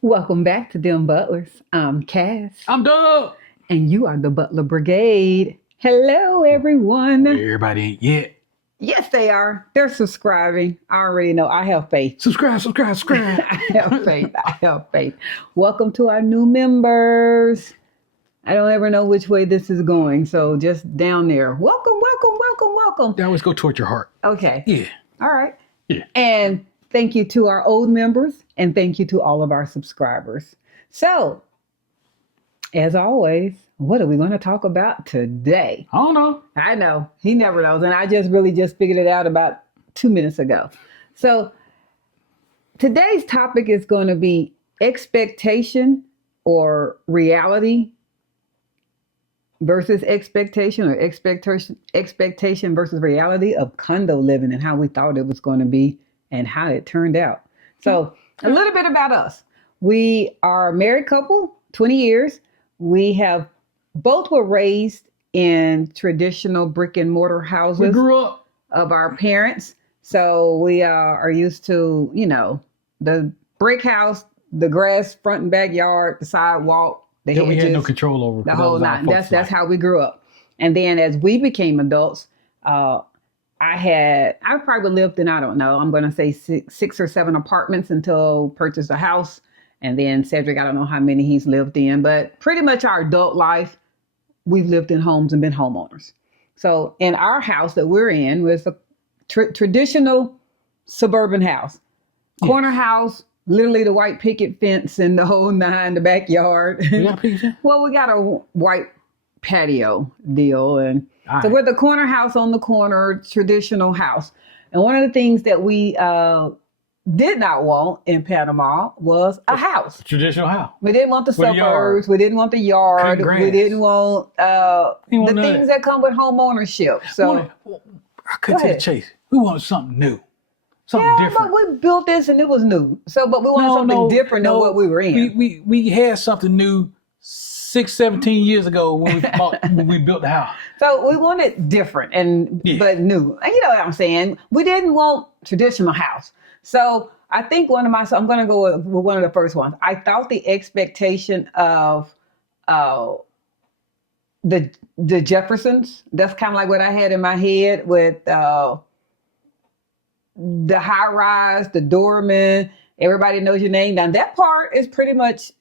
Welcome back to DemButlers. I'm Cass, I'm Doug. and you are the Butler Brigade. Hello, everyone. Everybody ain't yet. Yes, they are. They're subscribing. I already know. I have faith. Subscribe. I have faith. I have faith. Welcome to our new members. I don't ever know which way this is going, so just down there. Welcome. They always go toward your heart. Okay. Yeah. All right. Yeah. And thank you to our old members, and thank you to all of our subscribers. So, as always, what are we going to talk about today? I don't know. I know. He never knows. And I just figured it out about 2 minutes ago. So, today's topic is going to be expectation or reality versus expectation, or expectation versus reality of condo living, and how we thought it was going to be and how it turned out. So a little bit about us. We are a married couple, 20 years. We have both were raised in traditional brick and mortar houses. We grew up. Of our parents. So we are used to, the brick house, the grass, front and backyard, the sidewalk, the hedges. We had no control over the whole nine. That's how we grew up. And then as we became adults, I probably lived in, I don't know, I'm going to say six or seven apartments until purchased a house. And then Cedric, I don't know how many he's lived in, but pretty much our adult life, we've lived in homes and been homeowners. So in our house that we're in was a traditional suburban house, corner house, literally the white picket fence and the whole nine, the backyard. You got a picket fence? Well, we got a white patio deal. And so we're the corner house on the corner, traditional house. And one of the things that we did not want in Panama was a house. Traditional house. We didn't want the suburbs. We didn't want the yard. We didn't want the things that come with home ownership. So I cut to the chase. We wanted something new. Something different. But we built this and it was new. So, but we wanted something different than what we were in. We had something new 17 years ago when we built the house. So we wanted different but new. And you know what I'm saying? We didn't want traditional house. So I think I'm going to go with one of the first ones. I thought the expectation of the Jeffersons, that's kind of like what I had in my head with the high rise, the doorman, everybody knows your name. Now that part is pretty much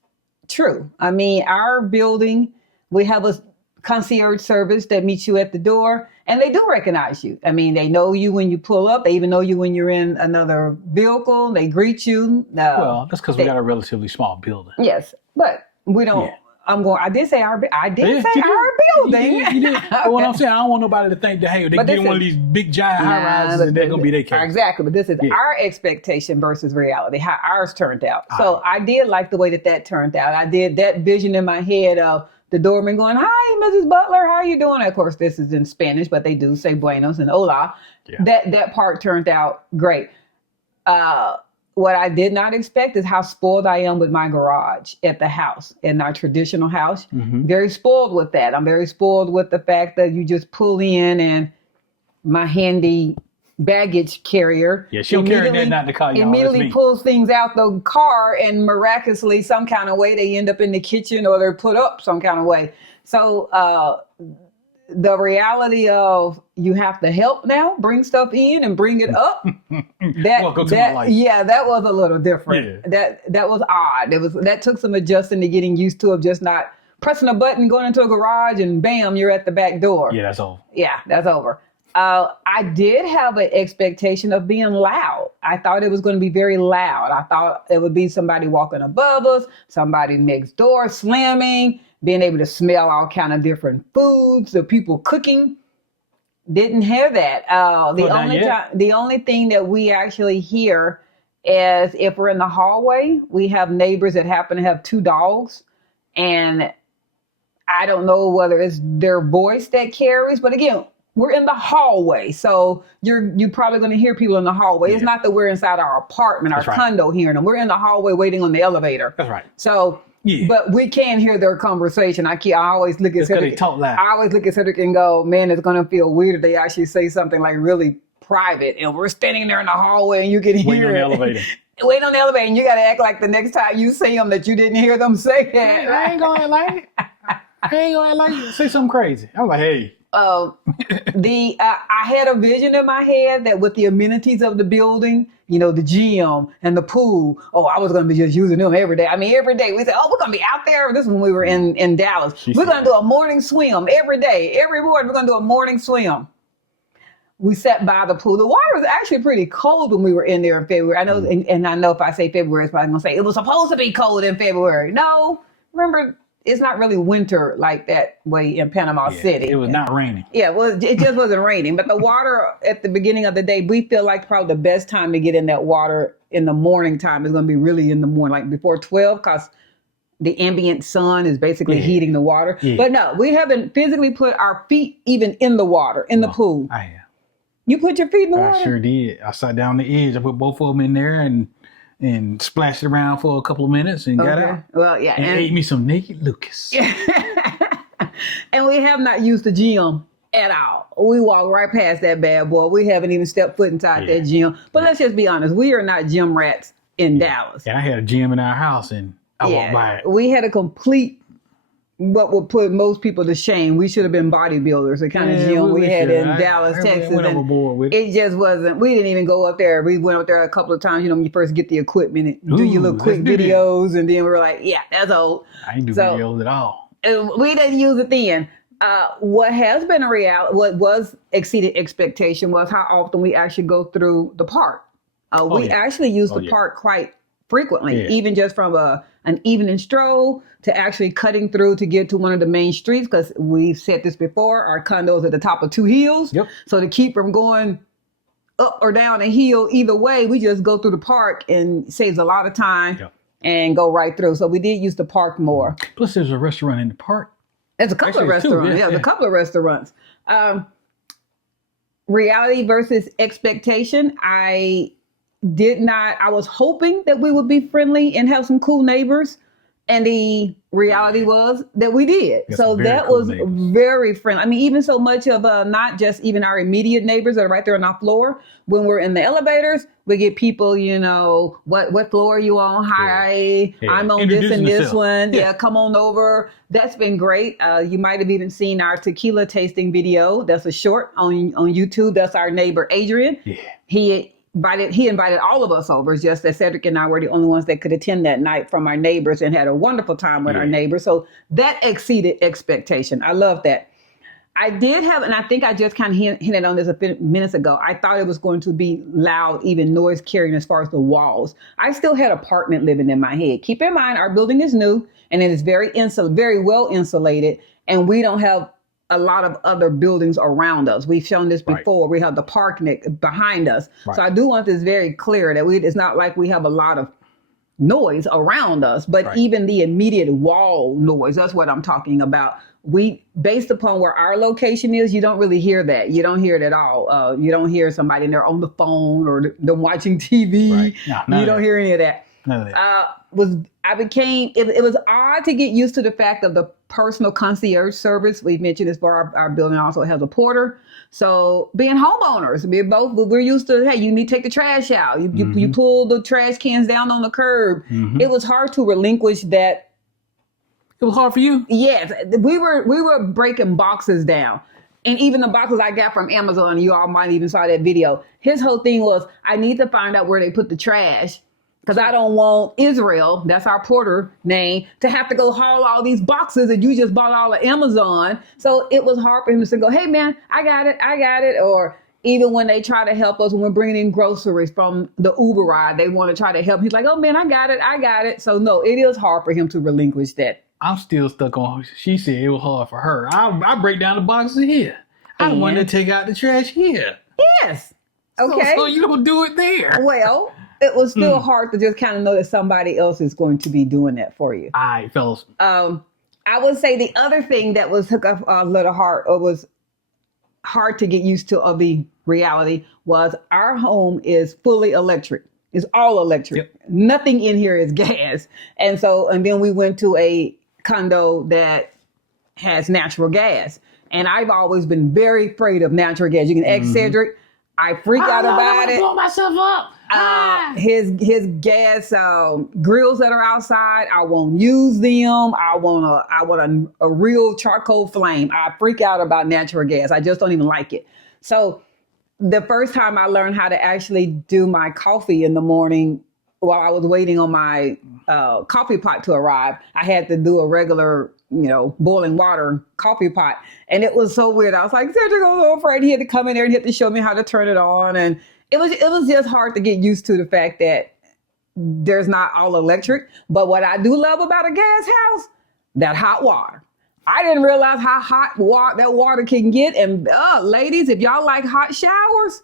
true. I mean, our building, we have a concierge service that meets you at the door, and they do recognize you. I mean, they know you when you pull up. They even know you when you're in another vehicle. They greet you. Well, that's because we got a relatively small building. Yes, but we don't. Yeah. I did say our building. You did. But what I'm saying, I don't want nobody to think that, hey, they get one of these big giant high rises and they're going to be their case. Exactly. But this is our expectation versus reality, how ours turned out. So I did like the way that turned out. I did that vision in my head of the doorman going, "Hi, Mrs. Butler, how are you doing?" Of course, this is in Spanish, but they do say buenos and hola. Yeah. That part turned out great. What I did not expect is how spoiled I am with my garage at the house, in our traditional house. Mm-hmm. Very spoiled with that. I'm very spoiled with the fact that you just pull in and my handy baggage carrier. Yeah, she'll carry that not to call you. Immediately pulls things out the car, and miraculously, some kind of way, they end up in the kitchen or they're put up some kind of way. So the reality of you have to help now, bring stuff in and bring it up. Welcome to my life. Yeah, that was a little different. Yeah. That was odd. That took some adjusting to getting used to, of just not pressing a button, going into a garage, and bam, you're at the back door. Yeah, that's over. Yeah, that's over. I did have an expectation of being loud. I thought it was going to be very loud. I thought it would be somebody walking above us, somebody next door slamming, being able to smell all kind of different foods, the people cooking. Didn't hear that. The only thing that we actually hear is if we're in the hallway, we have neighbors that happen to have 2 dogs, and I don't know whether it's their voice that carries, but again, we're in the hallway, so you're probably going to hear people in the hallway. Yeah. It's not that we're inside our apartment, our condo hearing them. We're in the hallway waiting on the elevator. That's right. So, but we can hear their conversation. I always look at Cedric. They talk loud. I always look at Cedric and go, man, it's going to feel weird if they actually say something like really private, and we're standing there in the hallway and you can hear it. On the elevator. wait on the elevator, and you got to act like the next time you see them that you didn't hear them say that. I ain't gonna like it. I ain't gonna like it. Say something crazy. I'm like, hey. I had a vision in my head that with the amenities of the building, you know, the gym and the pool, I was going to be just using them every day. I mean, every day we said, we're going to be out there. This is when we were in Dallas. We're going to do a morning swim every day. Every morning we're going to do a morning swim. We sat by the pool. The water was actually pretty cold when we were in there in February. I know, and I know if I say February, it's probably going to say it was supposed to be cold in February. No, remember, it's not really winter like that way in Panama City. It was not raining. Yeah, well, it just wasn't raining. But the water at the beginning of the day, we feel like probably the best time to get in that water in the morning time is going to be really in the morning, like before 12, because the ambient sun is basically heating the water. Yeah. But no, we haven't physically put our feet even in the water, in the pool. I have. You put your feet in the water? I sure did. I sat down the edge. I put both of them in there and splashed around for a couple of minutes and got out. Well, yeah. And ate me some naked Lucas. And we have not used the gym at all. We walk right past that bad boy. We haven't even stepped foot inside that gym. But let's just be honest. We are not gym rats in Dallas. Yeah, I had a gym in our house and I walked by it. We had a complete, what would put most people to shame. We should have been bodybuilders, the kind of gym we had in Dallas, Texas. It just wasn't, we didn't even go up there. We went up there a couple of times, you know, when you first get the equipment and do your little quick videos. And then we were like, yeah, that's old. I didn't do videos at all. We didn't use it then. What has been a reality, what was exceeded expectation was how often we actually go through the park. We actually use the park quite frequently, even just from an evening stroll to actually cutting through to get to one of the main streets, because we've said this before, our condos at the top of two hills. Yep. So to keep from going up or down a hill either way, we just go through the park and saves a lot of time and go right through. So we did use the park more. Plus there's a restaurant in the park. There's a couple of restaurants. There's a couple of restaurants. Reality versus expectation. I was hoping that we would be friendly and have some cool neighbors. And the reality was that we did. So that was very friendly. I mean, even so much of not just even our immediate neighbors that are right there on our floor. When we're in the elevators, we get people, you know, what floor are you on? Hi, I'm on this and this one. Yeah, come on over. That's been great. You might have even seen our tequila tasting video. That's a short on YouTube. That's our neighbor, Adrian. Yeah. He invited all of us over. It's just that Cedric and I were the only ones that could attend that night from our neighbors and had a wonderful time with our neighbors. So that exceeded expectation. I love that. I did have, and I think I just kind of hinted on this a few minutes ago. I thought it was going to be loud, even noise carrying as far as the walls. I still had apartment living in my head. Keep in mind, our building is new and it is very well insulated, and we don't have a lot of other buildings around us. We've shown this before. We have the park behind us. So I do want this very clear that it's not like we have a lot of noise around us, but even the immediate wall noise, that's what I'm talking about. Based upon where our location is, you don't really hear that. You don't hear it at all. You don't hear somebody in there on the phone or them watching TV. You don't hear any of that. None of that. It was odd to get used to the fact of the personal concierge service. We've mentioned this for our building also has a porter. So being homeowners, we're used to, hey, you need to take the trash out. You pull the trash cans down on the curb. It was hard to relinquish that. It was hard for you? Yes. We were breaking boxes down. And even the boxes I got from Amazon, you all might even saw that video. His whole thing was, I need to find out where they put the trash, because I don't want Israel, that's our porter name, to have to go haul all these boxes that you just bought all of Amazon. So it was hard for him to go, hey man, I got it. Or even when they try to help us when we're bringing in groceries from the Uber ride, they want to try to help. He's like, oh man, I got it. So no, it is hard for him to relinquish that. I'm still stuck on, she said it was hard for her. I break down the boxes here. I want to take out the trash here. Yes. Okay. So you don't do it there. Well, it was still hard to just kind of know that somebody else is going to be doing that for you. All right, fellas. I would say the other thing that took a little hard, or was hard to get used to of the reality, was our home is fully electric. It's all electric. Yep. Nothing in here is gas. And then we went to a condo that has natural gas. And I've always been very afraid of natural gas. You can ask Cedric. I freak out about it. Blow myself up. His gas grills that are outside, I won't use them. I want a real charcoal flame. I freak out about natural gas. I just don't even like it. So the first time I learned how to actually do my coffee in the morning while I was waiting on my coffee pot to arrive, I had to do a regular, boiling water coffee pot. And it was so weird. I was like, Cedric, I'm so afraid. He had to come in there and he had to show me how to turn it on. And it was just hard to get used to the fact that there's not all electric. But what I do love about a gas house, that hot water. I didn't realize how hot that water can get. And ladies, if y'all like hot showers,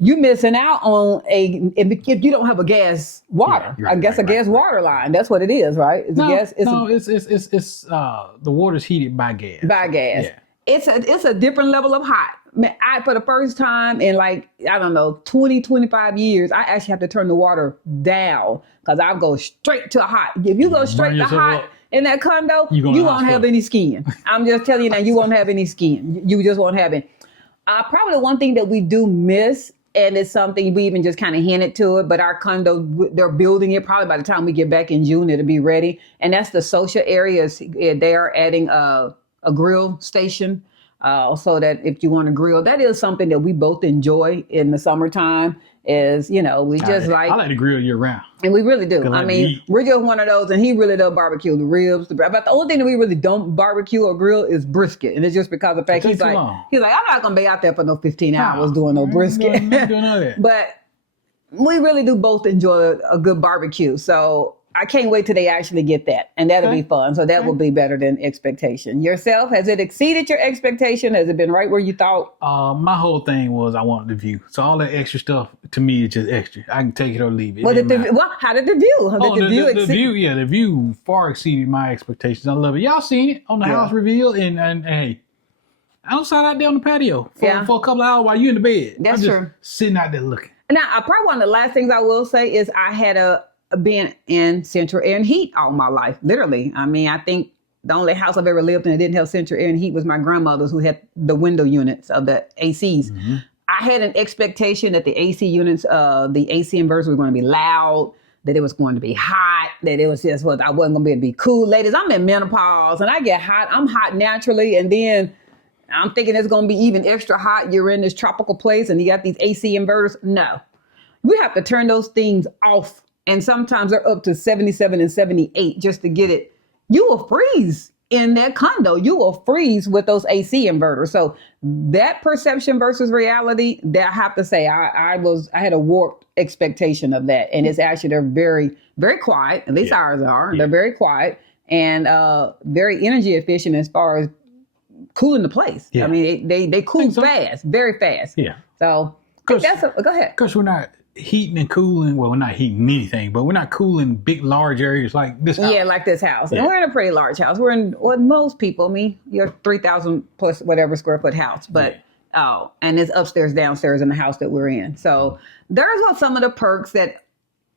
you missing out on if you don't have a gas water. Yeah, right, a gas water line. That's what it is, right? It's the water's heated by gas. By gas. Yeah. It's a different level of hot. For the first time in 20, 25 years, I actually have to turn the water down because I go straight to hot. If you go straight to hot in that condo, you won't have any skin. I'm just telling you now, you won't have any skin. You just won't have it. Probably the one thing that we do miss, and it's something we even just kind of hinted to it, but our condo, they're building it. Probably by the time we get back in June, it'll be ready. And that's the social areas. They are adding a grill station. So that if you want to grill, that is something that we both enjoy in the summertime. I like to grill year round, and we really do. I mean, we're just one of those, and he really does barbecue the ribs. But the only thing that we really don't barbecue or grill is brisket, and it's just because of the fact he's like, I'm not gonna be out there for no 15 hours doing no brisket. But we really do both enjoy a good barbecue. So I can't wait till they actually get that, and that'll be fun. So that will be better than expectation. Yourself, has it exceeded your expectation? Has it been right where you thought? My whole thing was I wanted the view. So all that extra stuff to me is just extra. I can take it or leave it. How did the view? The view far exceeded my expectations. I love it. Y'all seen it on the house reveal, and hey, I don't sit out there on the patio for a couple of hours while you in the bed. That's true. Sitting out there looking. Now, probably one of the last things I will say is I had been in central air and heat all my life, literally. I mean, I think the only house I've ever lived in that didn't have central air and heat was my grandmother's, who had the window units of the ACs. Mm-hmm. I had an expectation that the AC units, the AC inverters were going to be loud, that it was going to be hot, that it was just I wasn't going to be able to be cool. Ladies, I'm in menopause and I get hot. I'm hot naturally, and then I'm thinking it's going to be even extra hot. You're in this tropical place and you got these AC inverters. No, we have to turn those things off. And sometimes they're up to 77 and 78 just to get it. You will freeze in that condo. You will freeze with those AC inverters. So that perception versus reality, that I have to say, I had a warped expectation of that. And it's actually, they're very, very quiet. At least ours are. Yeah. They're very quiet and very energy efficient as far as cooling the place. Yeah. I mean, they cool fast, very fast. Yeah. So go ahead. Because we're not heating and cooling. Well, we're not heating anything, but we're not cooling big, large areas like this house. Yeah, like this house. Yeah. And we're in a pretty large house. We're in what most people, you're 3,000 plus whatever square foot house, but and it's upstairs, downstairs in the house that we're in. So there's some of the perks that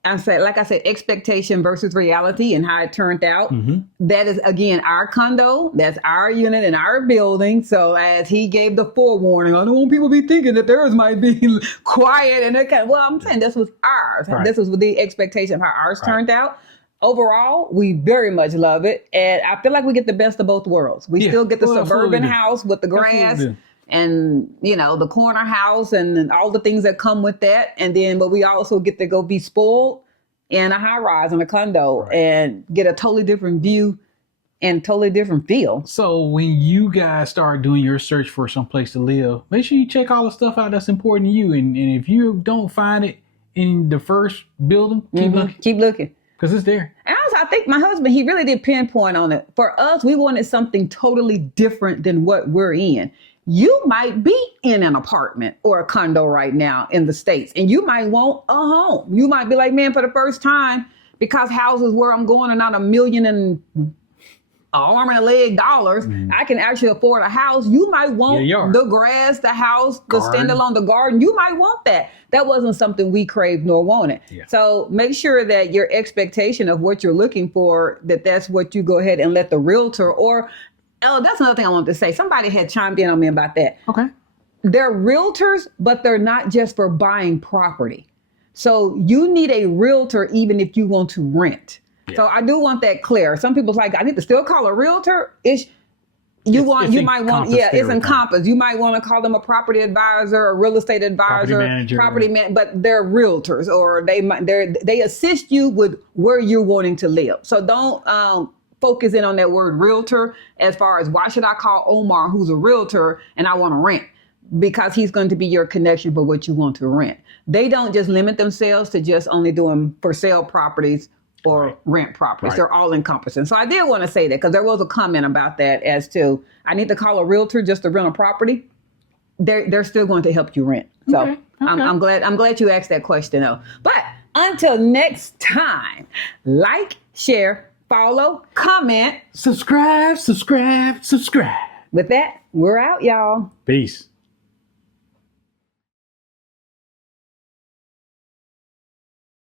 I said, expectation versus reality and how it turned out. Mm-hmm. That is, again, our condo. That's our unit in our building. So as he gave the forewarning, I don't want people to be thinking that theirs might be quiet and that kind of, well, I'm saying this was ours. Right. This was the expectation of how ours turned out. Overall, we very much love it. And I feel like we get the best of both worlds. We still get the suburban house with the grass. And, the corner house and all the things that come with that. And then, but we also get to go be spoiled in a high rise in a condo and get a totally different view and totally different feel. So when you guys start doing your search for some place to live, make sure you check all the stuff out that's important to you. And if you don't find it in the first building, keep looking. Keep looking. Because it's there. And also, I think my husband, he really did pinpoint on it. For us, we wanted something totally different than what we're in. You might be in an apartment or a condo right now in the States, and you might want a home. You might be like, man, for the first time, because houses where I'm going are not $1 million and an arm and a leg dollars, I can actually afford a house. You might want the grass, the house, the standalone, the garden. You might want that. That wasn't something we craved nor wanted. Yeah. So make sure that your expectation of what you're looking for, that's what you go ahead and let the realtor that's another thing I wanted to say. Somebody had chimed in on me about that. Okay. They're realtors, but they're not just for buying property. So you need a realtor even if you want to rent. Yeah. So I do want that clear. Some people's like, I need to still call a realtor. It's encompassed. You might want to call them a property advisor, a real estate advisor, property manager, but they're realtors, or they assist you with where you're wanting to live. So don't focus in on that word realtor as far as why should I call Omar, who's a realtor, and I want to rent, because he's going to be your connection for what you want to rent. They don't just limit themselves to just only doing for sale properties or rent properties. They're all encompassing. So I did want to say that, because there was a comment about that as to, I need to call a realtor just to rent a property. They're still going to help you rent. So okay. I'm glad you asked that question though. But until next time, like, share, follow, comment, subscribe. With that, we're out, y'all. Peace.